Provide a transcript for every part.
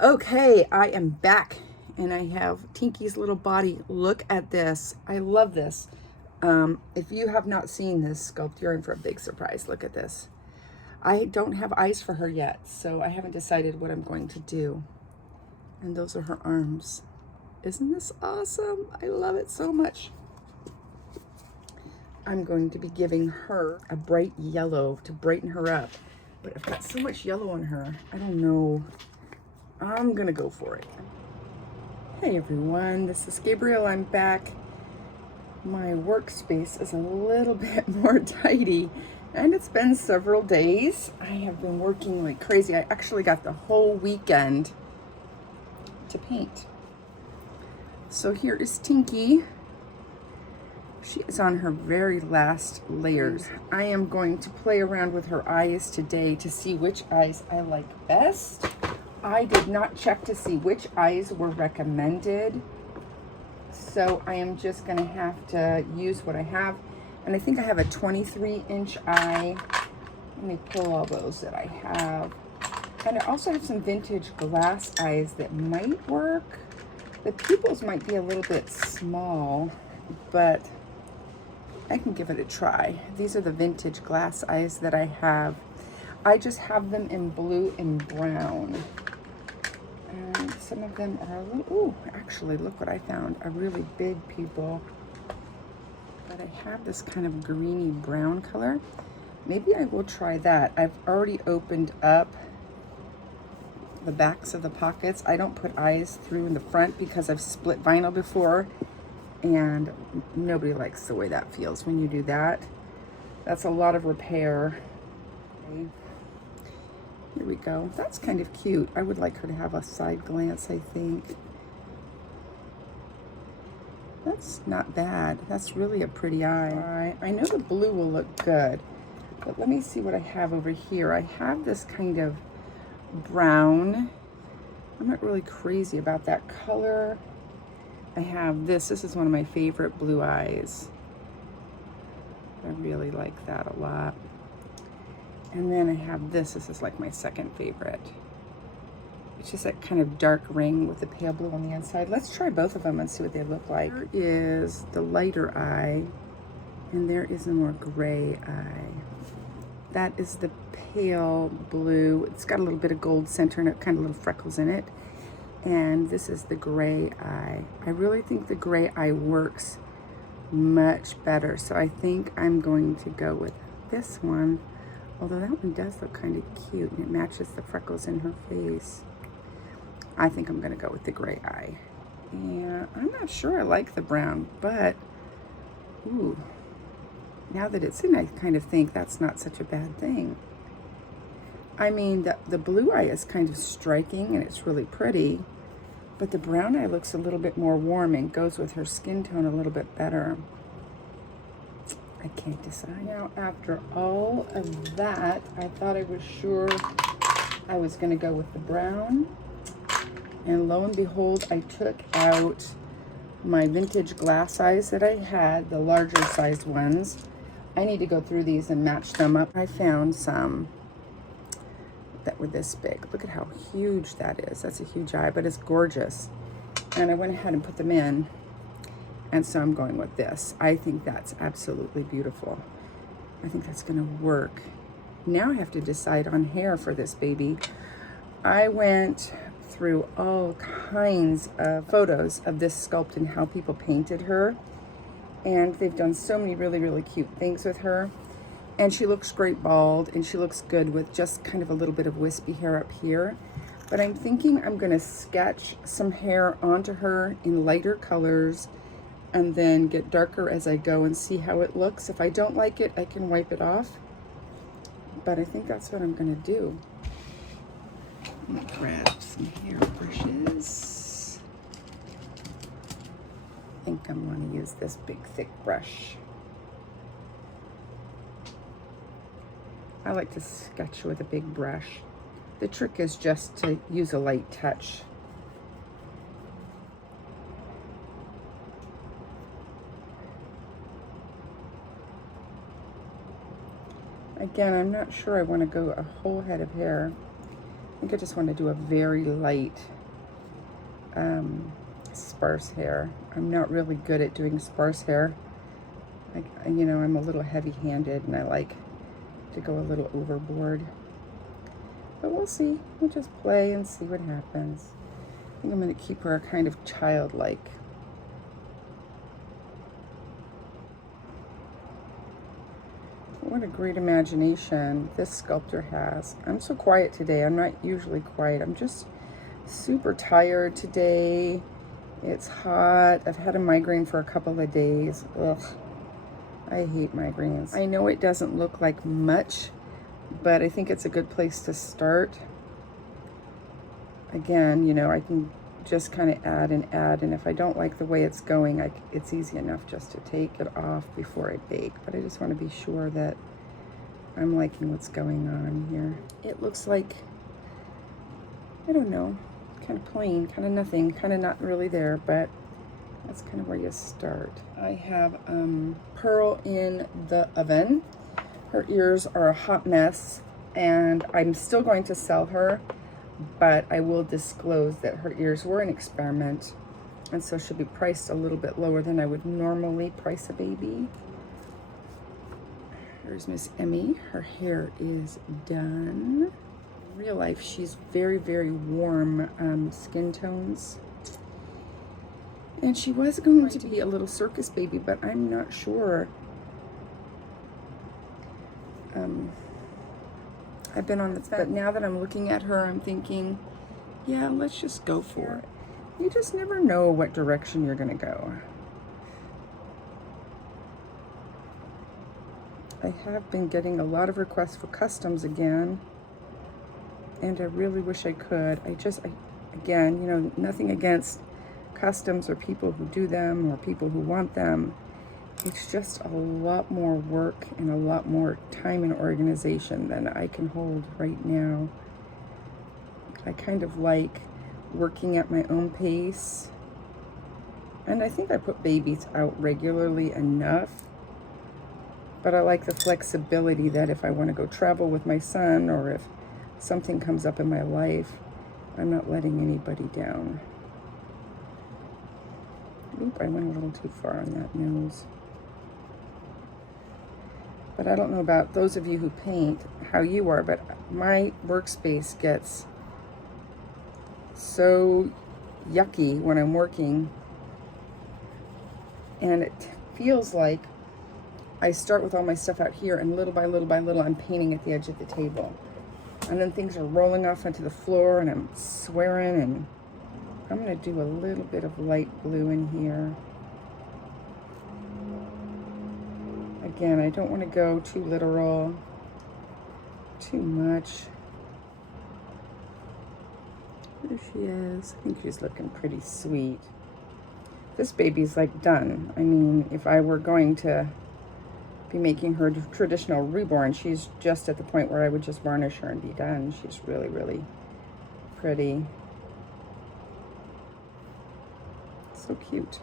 Okay, I am back and I have Tinky's little body. Look at this. I love this. If you have not seen this sculpt, you're in for a big surprise. Look at this. I don't have eyes for her yet, so I haven't decided what I'm going to do. And those are her arms. Isn't this awesome? I love it so much. I'm going to be giving her a bright yellow to brighten her up. But I've got so much yellow on her, I don't know. I'm gonna go for it. Hey everyone, this is Gabrielle. I'm back. My workspace is a little bit more tidy and it's been several days. I have been working like crazy. I actually got the whole weekend to paint. So here is Tinky. She is on her very last layers. I am going to play around with her eyes today to see which eyes I like best. I did not check to see which eyes were recommended, so I am just going to have to use what I have. And I think I have a 23-inch eye. Let me pull all those that I have. And I also have some vintage glass eyes that might work. The pupils might be a little bit small, but I can give it a try. These are the vintage glass eyes that I have. I just have them in blue and brown. And some of them are a little, ooh, actually, look what I found. A really big pupil. But I have this kind of greeny brown color. Maybe I will try that. I've already opened up the backs of the pockets. I don't put eyes through in the front because I've split vinyl before. And nobody likes the way that feels when you do that. That's a lot of repair. Okay. Here we go. That's kind of cute. I would like her to have a side glance, I think. That's not bad. That's really a pretty eye. I know the blue will look good, but let me see what I have over here. I have this kind of brown. I'm not really crazy about that color. I have this. This is one of my favorite blue eyes. I really like that a lot. And then I have this. This is like my second favorite. It's just that kind of dark ring with the pale blue on the inside. Let's try both of them and see what they look like. There is the lighter eye, and there is a more gray eye. That is the pale blue. It's got a little bit of gold center and kind of little freckles in it. And this is the gray eye. I really think the gray eye works much better. So I think I'm going to go with this one. Although that one does look kind of cute and it matches the freckles in her face. I think I'm going to go with the gray eye. And I'm not sure I like the brown, but ooh, now that it's in, I kind of think that's not such a bad thing. I mean, the blue eye is kind of striking and it's really pretty, but the brown eye looks a little bit more warm and goes with her skin tone a little bit better. I can't decide. Now, after all of that, I thought I was sure I was going to go with the brown. And lo and behold, I took out my vintage glass eyes that I had, the larger sized ones. I need to go through these and match them up. I found some that were this big. Look at how huge that is. That's a huge eye, but it's gorgeous. And I went ahead and put them in. And so I'm going with this. I think that's absolutely beautiful. I think that's gonna work. Now I have to decide on hair for this baby. I went through all kinds of photos of this sculpt and how people painted her. And they've done so many really, really cute things with her. And she looks great bald, and she looks good with just kind of a little bit of wispy hair up here. But I'm thinking I'm gonna sketch some hair onto her in lighter colors and then get darker as I go and see how it looks. If I don't like it, I can wipe it off. But I think that's what I'm gonna do. Let me grab some hair brushes. I think I'm gonna use this big thick brush. I like to sketch with a big brush. The trick is just to use a light touch. Again, I'm not sure I want to go a whole head of hair. think I just want to do a very light sparse hair. I'm not really good at doing sparse hair. You know, I'm a little heavy-handed and I like to go a little overboard. But we'll see. We'll just play and see what happens. I think I'm going to keep her kind of childlike. What a great imagination this sculptor has. I'm so quiet today. I'm not usually quiet. I'm just super tired today. It's hot. I've had a migraine for a couple of days. Ugh. I hate migraines. I know it doesn't look like much, but I think it's a good place to start. Again, you know, I can just kind of add, and if I don't like the way it's going, it's easy enough just to take it off before I bake. But I just want to be sure that I'm liking what's going on here. It looks like, I don't know, kind of plain, kind of nothing, kind of not really there, but that's kind of where you start. I have Pearl in the oven. Her ears are a hot mess, and I'm still going to sell her, but I will disclose that her ears were an experiment, and so she'll be priced a little bit lower than I would normally price a baby. Here's Miss Emmy. Her hair is done. In real life, she's very, very warm skin tones. And she was going to be a little circus baby, but I'm not sure. I've been on the fence, but now that I'm looking at her, I'm thinking, yeah, let's just go for it. You just never know what direction you're gonna go. I have been getting a lot of requests for customs again, and I really wish I could. Again, you know, nothing against customs or people who do them or people who want them. It's just a lot more work and a lot more time and organization than I can hold right now. I kind of like working at my own pace, and I think I put babies out regularly enough, but I like the flexibility that if I want to go travel with my son or if something comes up in my life, I'm not letting anybody down. Oop, I went a little too far on that nose. But I don't know about those of you who paint, how you are, but my workspace gets so yucky when I'm working, and it feels like I start with all my stuff out here, and little by little by little, I'm painting at the edge of the table. And then things are rolling off onto the floor, and I'm swearing, and I'm going to do a little bit of light blue in here. Again, I don't want to go too literal, too much. There she is. I think she's looking pretty sweet. This baby's like done. I mean, if I were going to be making her traditional reborn, she's just at the point where I would just varnish her and be done. She's really, really pretty. So cute.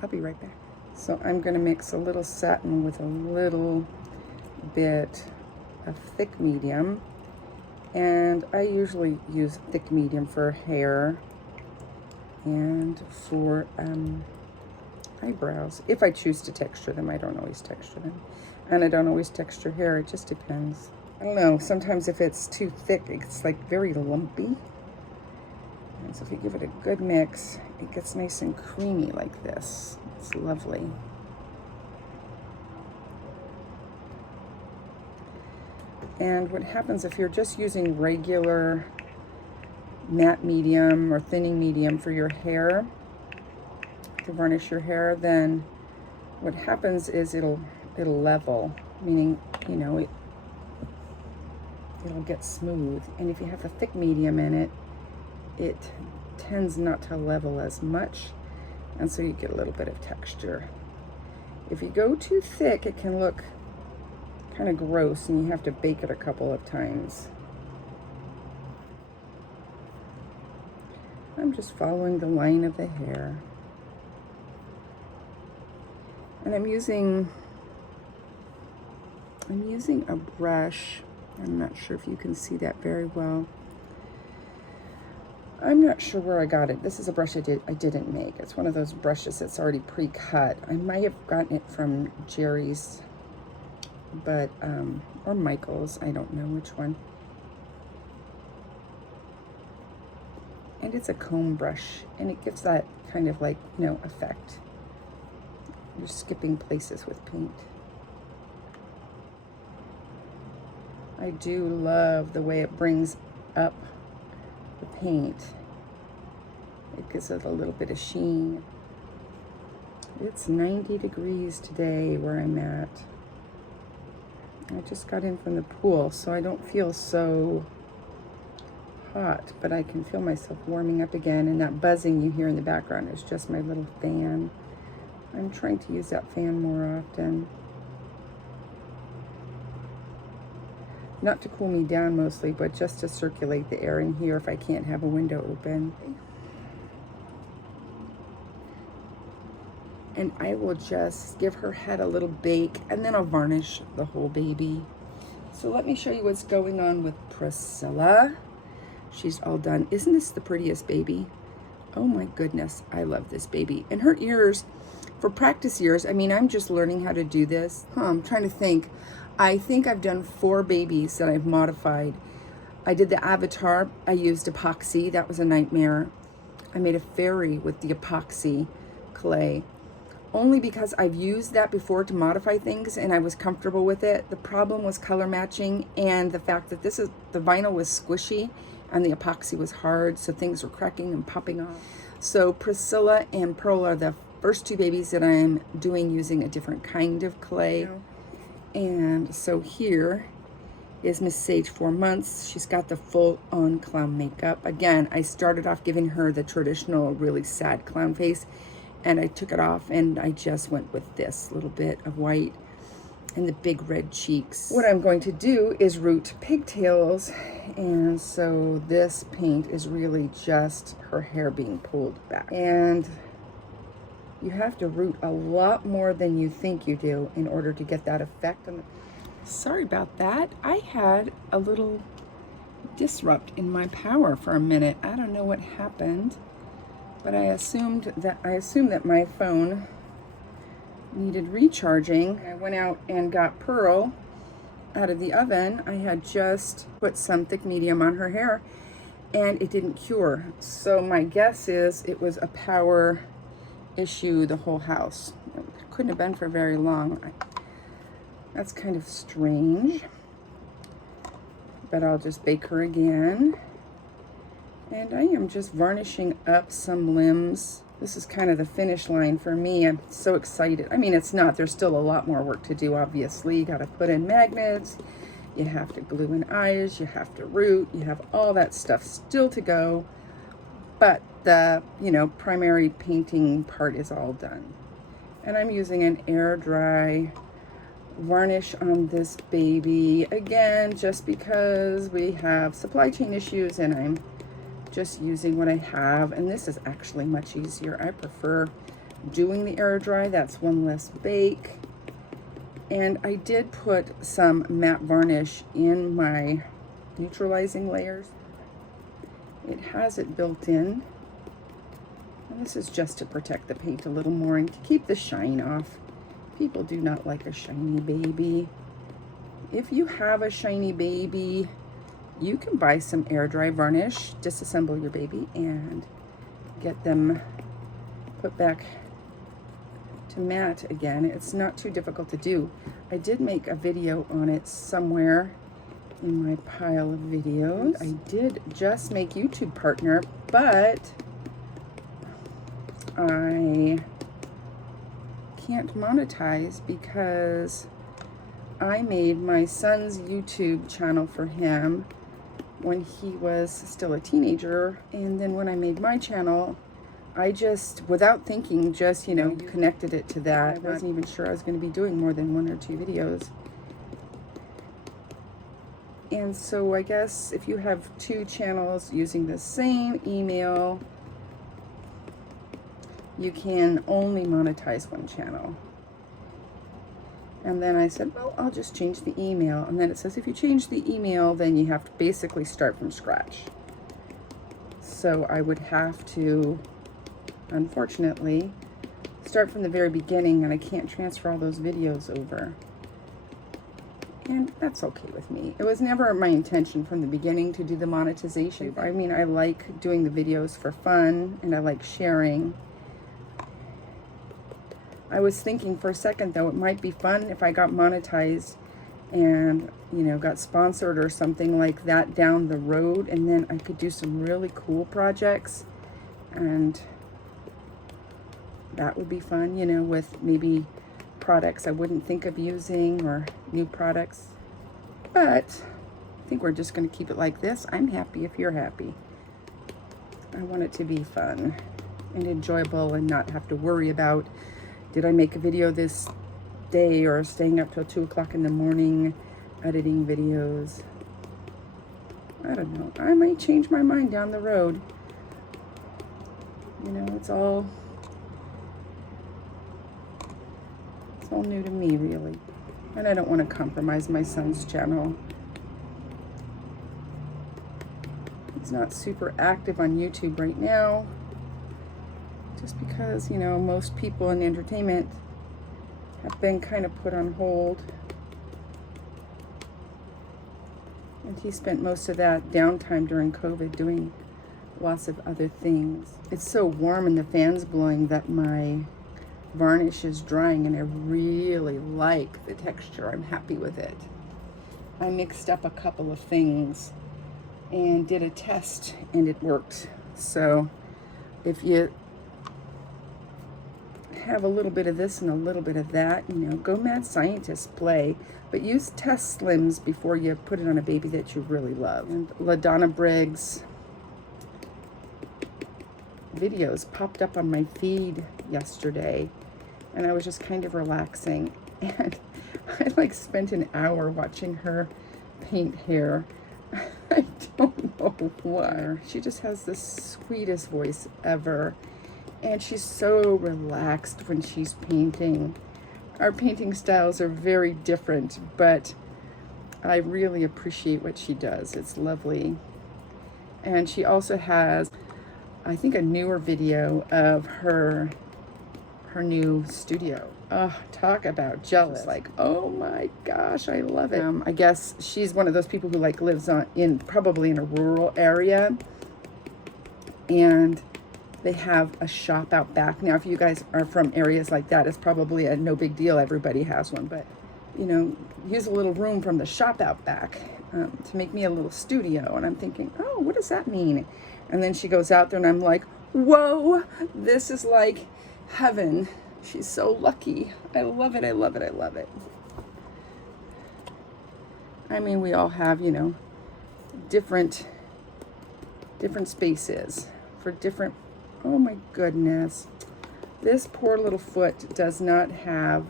I'll be right back. So I'm going to mix a little satin with a little bit of thick medium, and I usually use thick medium for hair and for eyebrows. If I choose to texture them, I don't always texture them, and I don't always texture hair. It just depends. I don't know, sometimes if it's too thick, it's like very lumpy. And so if you give it a good mix, it gets nice and creamy like this. It's lovely. And what happens if you're just using regular matte medium or thinning medium for your hair, to varnish your hair, then what happens is it'll level, meaning, you know, it'll get smooth. And if you have a thick medium in it, it tends not to level as much, and so you get a little bit of texture. If you go too thick, it can look kind of gross, and you have to bake it a couple of times. I'm just following the line of the hair. And I'm using a brush. I'm not sure if you can see that very well. I'm not sure where I got it. This is a brush I didn't make. It's one of those brushes that's already pre-cut. I might have gotten it from Jerry's, but or Michael's. I don't know which one. And it's a comb brush, and it gives that kind of like, you know, effect. You're skipping places with paint. I do love the way it brings up the paint. It gives it a little bit of sheen. It's 90 degrees today where I'm at. I just got in from the pool, so I don't feel so hot, but I can feel myself warming up again, and that buzzing you hear in the background is just my little fan. I'm trying to use that fan more often. Not to cool me down mostly, but just to circulate the air in here if I can't have a window open. And I will just give her head a little bake, and then I'll varnish the whole baby. So let me show you what's going on with Priscilla. She's all done. Isn't this the prettiest baby? Oh my goodness, I love this baby. And her ears, for practice ears, I mean, I'm just learning how to do this. I'm trying to think. I think I've done 4 babies that I've modified. I did the avatar. I used epoxy. That was a nightmare. I made a fairy with the epoxy clay, only because I've used that before to modify things and I was comfortable with it. The problem was color matching and the fact that the vinyl was squishy and the epoxy was hard, so things were cracking and popping off. So Priscilla and Pearl are the first 2 babies that I'm doing using a different kind of clay. And so here is Miss Sage, 4 months. She's got the full-on clown makeup. Again, I started off giving her the traditional really sad clown face, and I took it off and I just went with this little bit of white and the big red cheeks. What I'm going to do is root pigtails, and so this paint is really just her hair being pulled back. And you have to root a lot more than you think you do in order to get that effect. Sorry about that. I had a little disrupt in my power for a minute. I don't know what happened, but I assumed that my phone needed recharging. I went out and got Pearl out of the oven. I had just put some thick medium on her hair and it didn't cure. So my guess is it was a power issue the whole house. It couldn't have been for very long. That's kind of strange, but I'll just bake her again. And I am just varnishing up some limbs. This is kind of the finish line for me. I'm so excited. I mean, it's not, there's still a lot more work to do, obviously. You gotta put in magnets, you have to glue in eyes, you have to root, you have all that stuff still to go. But the, you know, primary painting part is all done. And I'm using an air dry varnish on this baby. Again, just because we have supply chain issues and I'm just using what I have. And this is actually much easier. I prefer doing the air dry. That's one less bake. And I did put some matte varnish in my neutralizing layers. It has it built in, and this is just to protect the paint a little more and to keep the shine off. People do not like a shiny baby. If you have a shiny baby, you can buy some air dry varnish, disassemble your baby and get them put back to matte again. It's not too difficult to do. I did make a video on it somewhere in my pile of videos. I did just make YouTube partner, but I can't monetize because I made my son's YouTube channel for him when he was still a teenager, and then when I made my channel, I just, without thinking, just, you know, connected it to that. I wasn't even sure I was going to be doing more than 1 or 2 videos. And so I guess if you have 2 channels using the same email, you can only monetize one channel. And then I said, well, I'll just change the email. And then it says, if you change the email, then you have to basically start from scratch. So I would have to, unfortunately, start from the very beginning, and I can't transfer all those videos over. And that's okay with me. It was never my intention from the beginning to do the monetization. I mean, I like doing the videos for fun, and I like sharing. I was thinking for a second, though, it might be fun if I got monetized and, you know, got sponsored or something like that down the road, and then I could do some really cool projects, and that would be fun, you know, with maybe products I wouldn't think of using or new products. But I think we're just going to keep it like this. I'm happy if you're happy. I want it to be fun and enjoyable and not have to worry about, did I make a video this day, or staying up till 2 o'clock in the morning editing videos. I don't know. I might change my mind down the road. You know, it's all new to me, really. And I don't want to compromise my son's channel. He's not super active on YouTube right now, just because, you know, most people in entertainment have been kind of put on hold. And he spent most of that downtime during COVID doing lots of other things. It's so warm and the fan's blowing that my varnish is drying, and I really like the texture. I'm happy with it. I mixed up a couple of things and did a test, and it worked. So if you have a little bit of this and a little bit of that, you know, go mad scientist, play, but use test slims before you put it on a baby that you really love. And LaDonna Briggs videos popped up on my feed yesterday, and I was just kind of relaxing, and I like spent an hour watching her paint hair. I don't know why. She just has the sweetest voice ever, and she's so relaxed when she's painting. Our painting styles are very different, but I really appreciate what she does. It's lovely. And she also has, I think, a newer video of her new studio. Oh, talk about jealous. Like, oh my gosh, I love it. I guess she's one of those people who like lives probably in a rural area, and they have a shop out back. Now, if you guys are from areas like that, it's probably a no big deal. Everybody has one, but you know, use a little room from the shop out back to make me a little studio. And I'm thinking, oh, what does that mean? And then she goes out there, and I'm like, whoa, this is like heaven. She's so lucky. I love it. I love it. I love it. I mean, we all have, you know, different spaces for different. Oh my goodness. This poor little foot does not have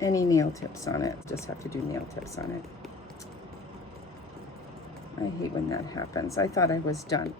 any nail tips on it. Just have to do nail tips on it. I hate when that happens. I thought I was done.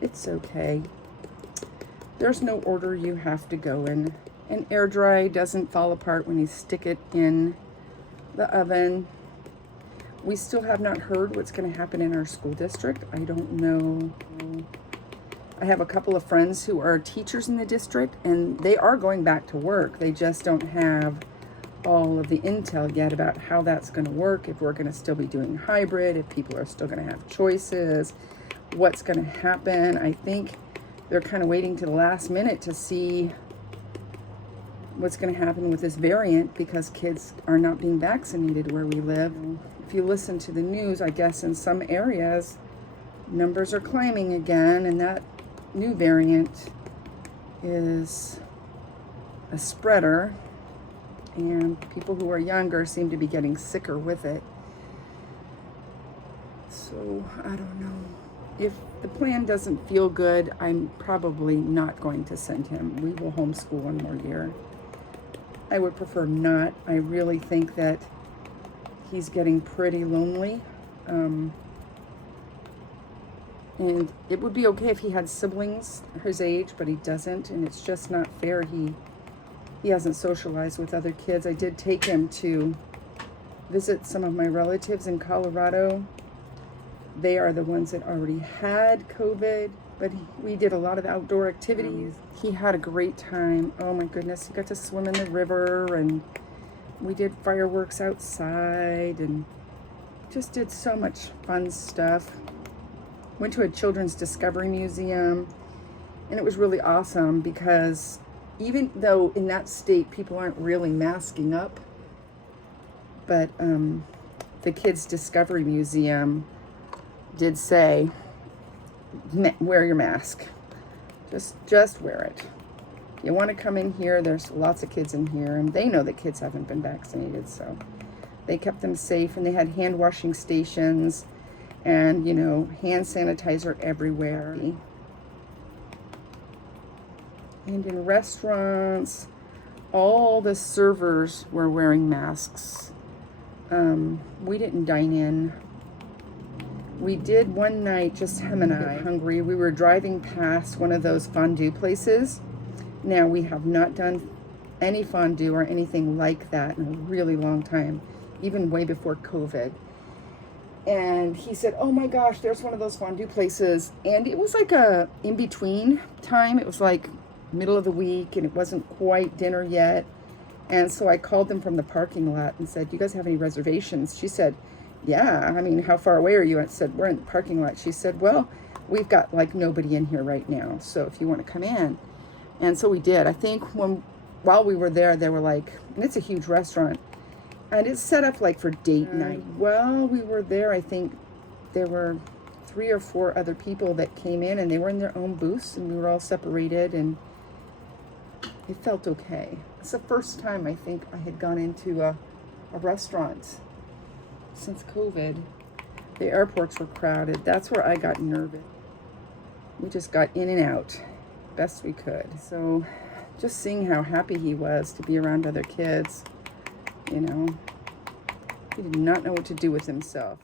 It's okay. There's no order you have to go in. And air dry doesn't fall apart when you stick it in the oven. We still have not heard what's going to happen in our school district. I don't know. I have a couple of friends who are teachers in the district, and they are going back to work. They just don't have all of the intel yet about how that's going to work, if we're going to still be doing hybrid, if people are still going to have choices, what's going to happen. I think they're kind of waiting to the last minute to see what's going to happen with this variant, because kids are not being vaccinated where we live. If you listen to the news, I guess in some areas, numbers are climbing again, and that new variant is a spreader, and people who are younger seem to be getting sicker with it. So I don't know. If the plan doesn't feel good, I'm probably not going to send him. We will homeschool one more year. I would prefer not. I really think that he's getting pretty lonely. And it would be okay if he had siblings his age, but he doesn't, and it's just not fair. He he hasn't socialized with other kids. I did take him to visit some of my relatives in Colorado. They are the ones that already had COVID, but we did a lot of outdoor activities. He had a great time. Oh my goodness, he got to swim in the river, and we did fireworks outside and just did so much fun stuff. Went to a children's discovery museum, and it was really awesome because even though in that state people aren't really masking up, but the Kids Discovery Museum did say, wear your mask. Just wear it. You want to come in here, there's lots of kids in here, and they know that kids haven't been vaccinated, so they kept them safe, and they had hand washing stations and, you know, hand sanitizer everywhere. And in restaurants, all the servers were wearing masks. We didn't dine in. We did one night, just him and I, hungry. We were driving past one of those fondue places. Now, we have not done any fondue or anything like that in a really long time, even way before COVID. And he said, oh my gosh, there's one of those fondue places. And it was like a in-between time. It was like middle of the week, and it wasn't quite dinner yet. And so I called them from the parking lot and said, do you guys have any reservations? She said, yeah, I mean, how far away are you? I said, we're in the parking lot. She said, well, we've got like nobody in here right now, so if you want to come in. And so we did. I think while we were there, they were like, and it's a huge restaurant, and it's set up like for date night. While we were there, I think there were 3 or 4 other people that came in, and they were in their own booths, and we were all separated, and it felt okay. It's the first time I think I had gone into a restaurant since COVID. The airports were crowded. That's where I got nervous. We just got in and out best we could. So just seeing how happy he was to be around other kids, you know, he did not know what to do with himself.